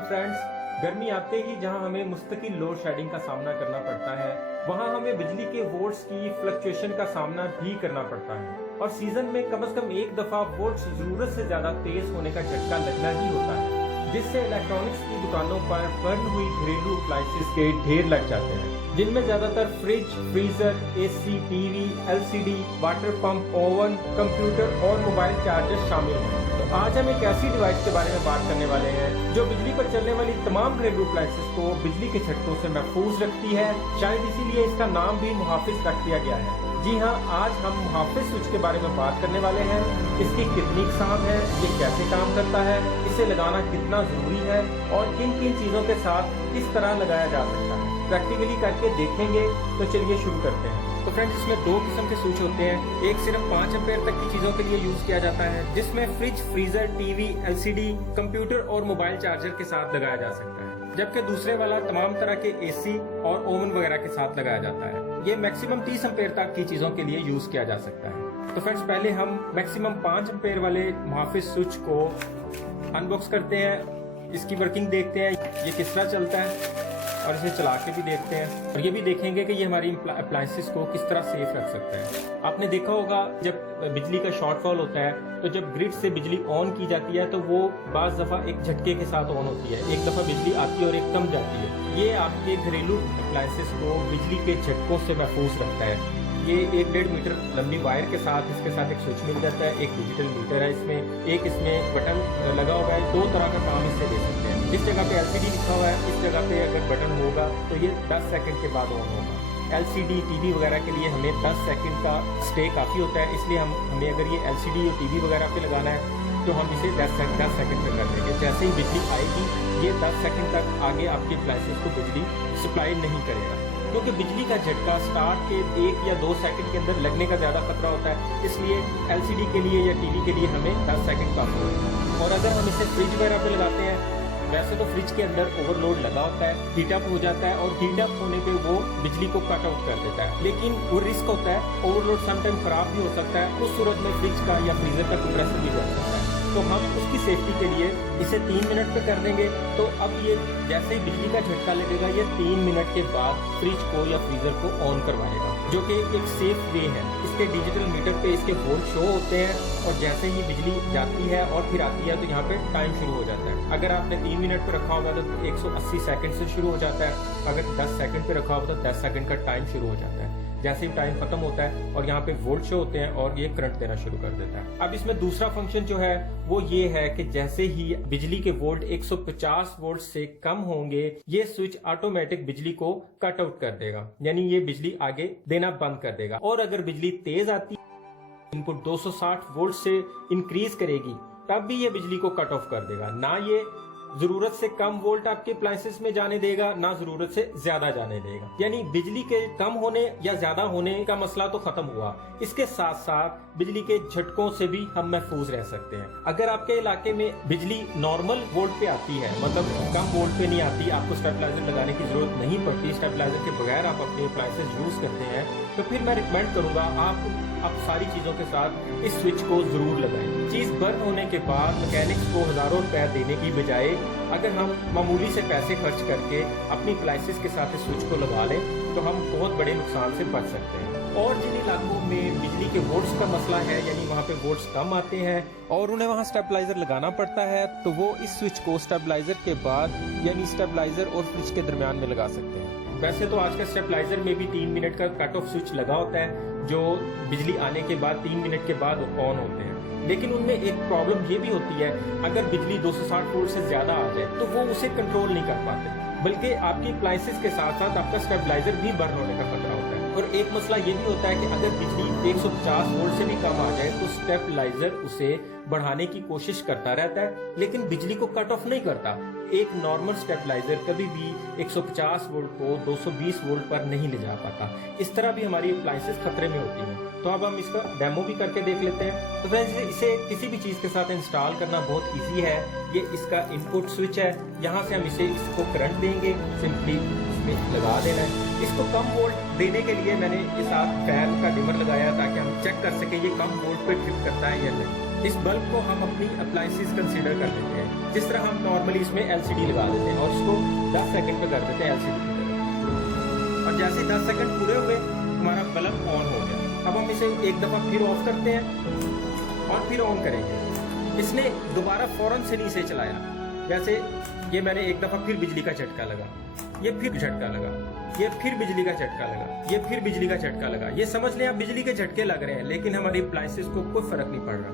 Morning friends. गर्मी आते ही जहां हमें मुस्तकिल लोड शेडिंग का सामना करना पड़ता है, वहां हमें बिजली के वोल्ट्स की फ्लक्चुएशन का सामना भी करना पड़ता है और सीजन में कम से कम एक दफा वोल्ट्स जरूरत से ज्यादा तेज होने का झटका लगना ही होता है, जिससे इलेक्ट्रॉनिक्स की दुकानों पर बर्न हुई घरेलू अप्लायंसेस के ढेर लग जाते हैं, जिनमें ज्यादातर fridge, freezer, AC, TV, LCD, water pump, oven, computer और मोबाइल चार्जर शामिल हैं। तो आज हम एक ऐसी डिवाइस के बारे में बात करने वाले हैं जो बिजली पर चलने वाली तमाम घरेलू अप्लायंसेस को बिजली के झटकों से महफूज रखती है। शायद इसीलिए इसका नाम भी मुहाफिज रख दिया गया है। जी हाँ, आज हम मुहाफिज स्विच के बारे में बात करने वाले हैं। इसकी कितनी इकसाम है, ये कैसे काम करता है, इसे लगाना कितना जरूरी है और किन किन चीजों के साथ किस तरह लगाया जा सकता है, प्रैक्टिकली करके देखेंगे। तो चलिए शुरू करते हैं। तो फ्रेंड्स, इसमें दो किस्म के स्विच होते हैं। एक सिर्फ 5 एम्पेयर तक की चीजों के लिए यूज किया जाता है, जिसमें fridge, freezer, TV, LCD, computer और मोबाइल चार्जर के साथ लगाया जा सकता है, जबकि दूसरे वाला तमाम तरह के एसी और ओवन वगैरह के साथ लगाया जाता है। ये मैक्सिमम 30 एम्पेयर तक की चीजों के लिए यूज किया जा सकता है। तो फ्रेंड्स, पहले हम मैक्सिमम 5 एम्पेयर वाले मुहाफिज स्विच को अनबॉक्स करते हैं, इसकी वर्किंग देखते हैं, ये किस तरह चलता है और इसे चला के भी देखते हैं और ये भी देखेंगे कि ये हमारी अप्लायंसेस को किस तरह सेफ रख सकता है। आपने देखा होगा जब बिजली का शॉर्टफॉल होता है तो जब ग्रिड से बिजली ऑन की जाती है तो वो बाज दफा एक झटके के साथ ऑन होती है, एक दफा बिजली आती है और एक कम जाती है। ये आपके घरेलू अप्लायंसेस को बिजली के झटकों से महफूज रखता है। ये 1.5 मीटर लंबी वायर के साथ इसके साथ एक स्विच मिल जाता है, एक डिजिटल मीटर है इसमें, एक इसमें बटन लगा हुआ है। 2 तरह का काम इससे दे सकते हैं। जिस जगह पे एलसीडी लिखा हुआ है, इस जगह पे अगर बटन होगा तो ये 10 सेकंड के बाद ऑन होगा। एलसीडी, टीवी वगैरह के लिए हमें 10 सेकंड का स्टे काफ़ी होता है, इसलिए हमें अगर ये एलसीडी और टीवी वगैरह पे लगाना है तो हम इसे 10 सेकंड पे कर देंगे। जैसे ही बिजली आएगी ये 10 सेकंड तक आगे आपकी अप्लायंसेस को बिजली सप्लाई नहीं करेगा, क्योंकि बिजली का झटका स्टार्ट के 1 या 2 सेकंड के अंदर लगने का ज़्यादा खतरा होता है। इसलिए एलसीडी के लिए या टीवी के लिए हमें 10 सेकंड काफी होता है। और अगर हम इसे फ्रिज वगैरह पे लगाते हैं, वैसे तो फ्रिज के अंदर ओवरलोड लगा होता है, हीट अप हो जाता है और हीट अप होने पे वो बिजली को कट आउट कर देता है, लेकिन वो रिस्क होता है, ओवरलोड समटाइम खराब भी हो सकता है। उस सूरत में फ्रिज का या फ्रीजर का कंप्रेसर भी कर सकता है। तो हम उसकी सेफ्टी के लिए इसे 3 मिनट पे कर देंगे। तो अब ये जैसे ही बिजली का झटका लगेगा ये 3 मिनट के बाद फ्रिज को या फ्रीजर को ऑन करवाएगा, जो कि एक सेफ वे है। इसके डिजिटल मीटर पे इसके वोल्ट शो होते हैं और जैसे ही बिजली जाती है और फिर आती है तो यहाँ पे टाइम शुरू हो जाता है। अगर आपने 3 मिनट पे रखा होगा तो 180 सेकंड से शुरू हो जाता है, अगर 10 सेकंड पे रखा होगा तो 10 सेकंड का टाइम शुरू हो जाता है। जैसे ही टाइम खत्म होता है और यहाँ पे वोल्ट शो होते हैं और ये करंट देना शुरू कर देता है। अब इसमें दूसरा फंक्शन जो है वो ये है कि जैसे ही बिजली के वोल्ट 150 वोल्ट से कम होंगे ये स्विच ऑटोमेटिक बिजली को कट आउट कर देगा, यानी ये बिजली आगे देना बंद कर देगा। और अगर बिजली तेज आती इनपुट 260 वोल्ट से इंक्रीज करेगी तब भी ये बिजली को कट ऑफ कर देगा। ना ये जरूरत से कम वोल्ट आपके अप्लायंसेस में जाने देगा, ना जरूरत से ज्यादा जाने देगा। यानी बिजली के कम होने या ज्यादा होने का मसला तो खत्म हुआ, इसके साथ साथ बिजली के झटकों से भी हम महफूज रह सकते हैं। अगर आपके इलाके में बिजली नॉर्मल वोल्ट पे आती है, मतलब कम वोल्ट पे नहीं आती, आपको स्टेबलाइजर लगाने की जरूरत नहीं पड़ती, स्टेबलाइजर के बगैर आप अपने अप्लायंसेस यूज करते हैं, तो फिर मैं रिकमेंड करूंगा आप सारी चीजों के साथ इस स्विच को जरूर लगाएं। चीज बर्न होने के बाद मैकेनिक्स को हजारों रुपए देने की बजाय अगर हम मामूली से पैसे खर्च करके अपनी अप्लायंसेस के साथ इस स्विच को लगा लें तो हम बहुत बड़े नुकसान से बच सकते हैं। और जिन इलाकों में बिजली के वोल्ट्स का मसला है, यानी वहाँ पे वोल्ट्स कम आते हैं और उन्हें वहाँ स्टेबलाइजर लगाना पड़ता है, तो वो इस स्विच को स्टेबलाइजर के बाद यानी स्टेबलाइजर और फ्रिज के दरमियान में लगा सकते हैं। वैसे तो आजकल स्टेबलाइजर में भी 3 मिनट का कट ऑफ स्विच लगा होता है जो बिजली आने के बाद 3 मिनट के बाद ऑन होते हैं, लेकिन उनमें एक प्रॉब्लम ये भी होती है, अगर बिजली 260 वोल्ट से ज्यादा आ जाए तो वो उसे कंट्रोल नहीं कर पाते, बल्कि आपकी अप्लायंसेस के साथ साथ आपका स्टेबलाइजर भी बर्न होने का खतरा होता है। और एक मसला ये भी होता है कि अगर बिजली 150 वोल्ट से भी कम आ जाए तो स्टेबलाइजर उसे बढ़ाने की कोशिश करता रहता है, लेकिन बिजली को कट ऑफ नहीं करता। एक नॉर्मल स्टेबलाइजर कभी भी 150 वोल्ट को 220 वोल्ट पर नहीं ले जा पाता। इस तरह भी हमारी अप्लायंसेस खतरे में होती हैं। तो अब हम इसका डेमो भी करके देख लेते हैं। तो फ्रेंड्स, इसे किसी भी चीज के साथ इंस्टॉल करना बहुत इजी है। ये इसका इनपुट स्विच है, यहाँ से हम इसको करंट देंगे, सिंपली इसमें लगा देना है। इसको कम वोल्ट देने के लिए मैंने इस साथ फैन का डिमर लगाया ताकि हम चेक कर सके ये कम वोल्ट पे ट्रिप करता है या नहीं। इस बल्ब को हम अपनी अप्लायंसेस कंसीडर कर लेते हैं। जिस तरह हम नॉर्मली इसमें LCD लगा देते हैं और इसको 10 सेकंड पे कर देते हैं LCD की तरह। और जैसे 10 सेकंड पूरे हुए हमारा बल्ब ऑन हो गया। अब हम इसे एक दफ़ा फिर ऑफ करते हैं और फिर ऑन करेंगे। इसने दोबारा फौरन से नहीं इसे चलाया। जैसे ये मैंने एक दफ़ा फिर बिजली का झटका लगा, ये फिर झटका लगा, ये फिर बिजली का झटका लगा, ये फिर बिजली का झटका लगा। ये समझ लें आप बिजली के झटके लग रहे हैं, लेकिन हमारी अप्लायंसेस को कोई फर्क नहीं पड़ रहा।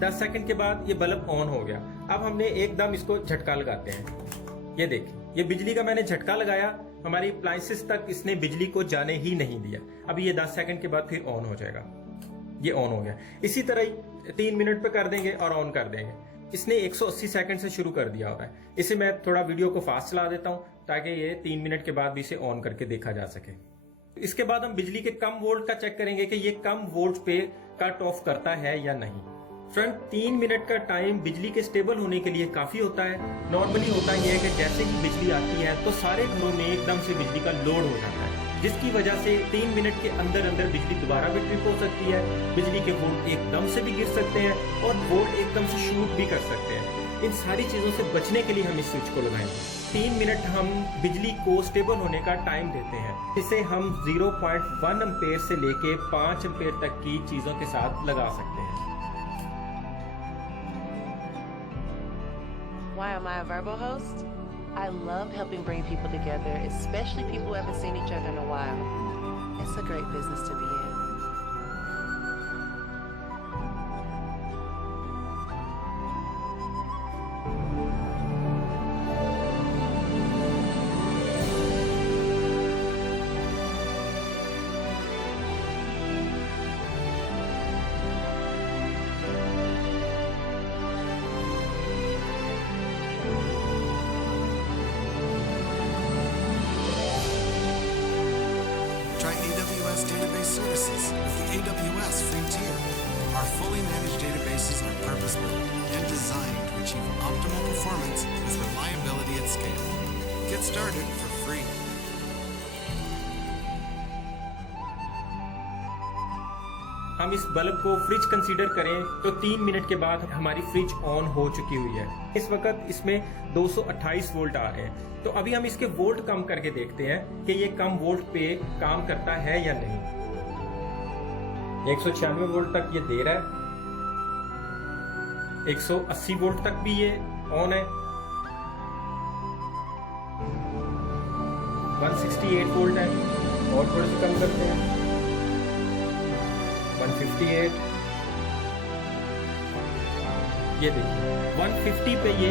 10 सेकंड के बाद ये बल्ब ऑन हो गया। अब हमने एकदम इसको झटका लगाते हैं। ये देखिए, ये बिजली का मैंने झटका लगाया, हमारी अप्लायंसेस तक इसने बिजली को जाने ही नहीं दिया। अभी ये 10 सेकंड के बाद फिर ऑन हो जाएगा। ये ऑन हो गया। इसी तरह ही 3 मिनट पे कर देंगे और ऑन कर देंगे। इसने 180 सेकंड से शुरू कर दिया होता है। इसे मैं थोड़ा वीडियो को फास्ट चला देता हूं ताकि ये 3 मिनट के बाद भी इसे ऑन करके देखा जा सके। इसके बाद हम बिजली के कम वोल्ट का चेक करेंगे कि ये कम वोल्ट पे कट ऑफ करता है या नहीं। फ्रेंड, 3 मिनट का टाइम बिजली के स्टेबल होने के लिए काफी होता है। नॉर्मली होता यह है कि जैसे ही बिजली आती है तो सारे घरों में एकदम से बिजली का लोड हो जाता है, जिसकी वजह से 3 मिनट के अंदर अंदर बिजली दोबारा भी ट्रिप हो सकती है, बिजली के वोल्ट एकदम से भी गिर सकते हैं और वोल्ट एकदम से शूट भी कर सकते हैं। इन सारी चीजों से बचने के लिए हम इस स्विच को लगाएंगे। 3 मिनट हम बिजली को स्टेबल होने का टाइम देते हैं। इसे हम 0.1 एम्पेयर से लेके 5 एम्पेयर तक की चीजों के साथ लगा सकते हैं। Why am I a Verbo host? I love helping bring people together, especially people who haven't seen each other in a while. It's a great business to be in. Try AWS Database Services with the AWS free tier. Our fully managed databases are purpose-built and designed to achieve optimal performance with reliability at scale. Get started for free. हम इस bulb को fridge consider करें तो 3 minute के बाद हमारी fridge on हो चुकी हुई है। इस वक्त इसमें 228 वोल्ट आ रहे हैं। तो अभी हम इसके वोल्ट कम करके देखते हैं कि ये कम वोल्ट पे काम करता है या नहीं। 196 वोल्ट तक ये दे रहा है, 180 वोल्ट तक भी ये ऑन है, 168 वोल्ट है। और थोड़े से कम करते हैं, 158। ये देखिए 150 पे ये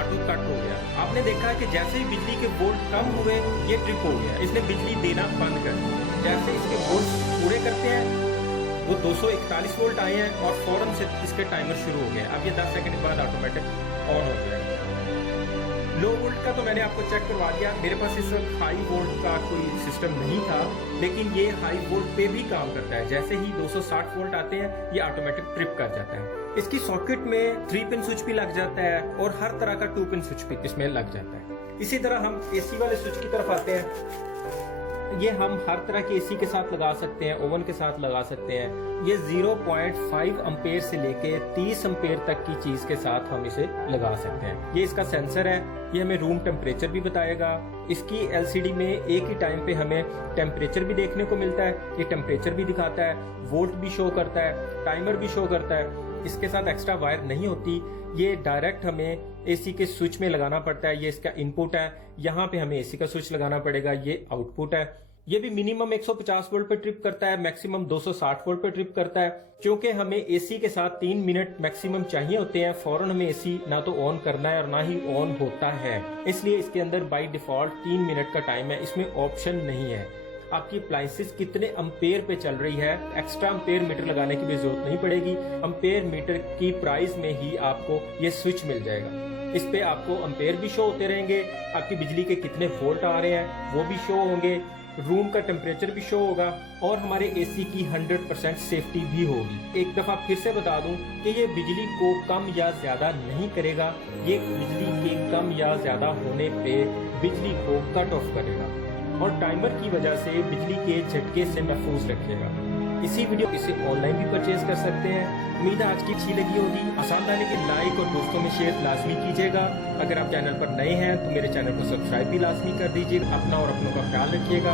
ऑटो कट हो गया। आपने देखा है कि जैसे ही बिजली के वोल्ट कम हुए ये ट्रिप हो गया, इसने बिजली देना बंद कर दिया। जैसे इसके वोल्ट पूरे करते हैं वो 241 वोल्ट आए हैं और फौरन से इसके टाइमर शुरू हो गया। अब ये 10 सेकंड के बाद ऑटोमेटिक ऑन हो जाएगा। लो वोल्ट का तो मैंने आपको चेक करवा दिया। मेरे पास इस वक्त हाई वोल्ट का कोई सिस्टम नहीं था, लेकिन ये हाई वोल्ट पे भी काम करता है। जैसे ही 260 वोल्ट आते हैं ये ऑटोमेटिक ट्रिप कर जाता है। इसकी सॉकेट में 3 पिन स्विच भी लग जाता है और हर तरह का 2 पिन स्विच भी इसमें लग जाता है। इसी तरह हम एसी वाले स्विच की तरफ आते हैं। ये हम हर तरह के एसी के साथ लगा सकते हैं, ओवन के साथ लगा सकते हैं। ये 0.5 एम्पेयर से लेके 30 एम्पेयर तक की चीज के साथ हम इसे लगा सकते हैं। ये इसका सेंसर है, ये हमें रूम टेम्परेचर भी बताएगा। इसकी LCD में एक ही टाइम पे हमें टेम्परेचर भी देखने को मिलता है, ये टेम्परेचर भी दिखाता है, वोल्ट भी शो करता है, टाइमर भी शो करता है। इसके साथ एक्स्ट्रा वायर नहीं होती, ये डायरेक्ट हमें AC के स्विच में लगाना पड़ता है। ये इसका इनपुट है, यहाँ पे हमें AC का स्विच लगाना पड़ेगा, ये आउटपुट है। ये भी मिनिमम 150 वोल्ट पे ट्रिप करता है, मैक्सिमम 260 वोल्ट पे ट्रिप करता है। क्योंकि हमें AC के साथ 3 मिनट मैक्सिमम चाहिए होते हैं, फौरन हमें AC ना तो ऑन करना है और ना ही ऑन होता है, इसलिए इसके अंदर बाय डिफॉल्ट 3 मिनट का टाइम है। इसमें ऑप्शन नहीं है। आपकी अप्लायंसेस कितने अम्पेयर पे चल रही है, एक्स्ट्रा अम्पेयर मीटर लगाने की भी जरूरत नहीं पड़ेगी। अम्पेयर मीटर की प्राइस में ही आपको ये स्विच मिल जाएगा। इस पे आपको अम्पेयर भी शो होते रहेंगे, आपकी बिजली के कितने वोल्ट आ रहे हैं वो भी शो होंगे, रूम का टेम्परेचर भी शो होगा और हमारे AC की 100% सेफ्टी भी होगी। एक दफा फिर से बता दूं कि ये बिजली को कम या ज्यादा नहीं करेगा, ये बिजली के कम या ज्यादा होने पे बिजली को कट ऑफ करेगा और टाइमर की वजह से बिजली के झटके से महफूज रखेगा। इसी वीडियो इसे ऑनलाइन भी परचेज कर सकते हैं। उम्मीद है आज की अच्छी लगी होगी। आसान दाने की लाइक और दोस्तों में शेयर लाजमी कीजिएगा। अगर आप चैनल पर नए हैं तो मेरे चैनल को सब्सक्राइब भी लाजमी कर दीजिए। अपना और अपनों का ख्याल रखिएगा।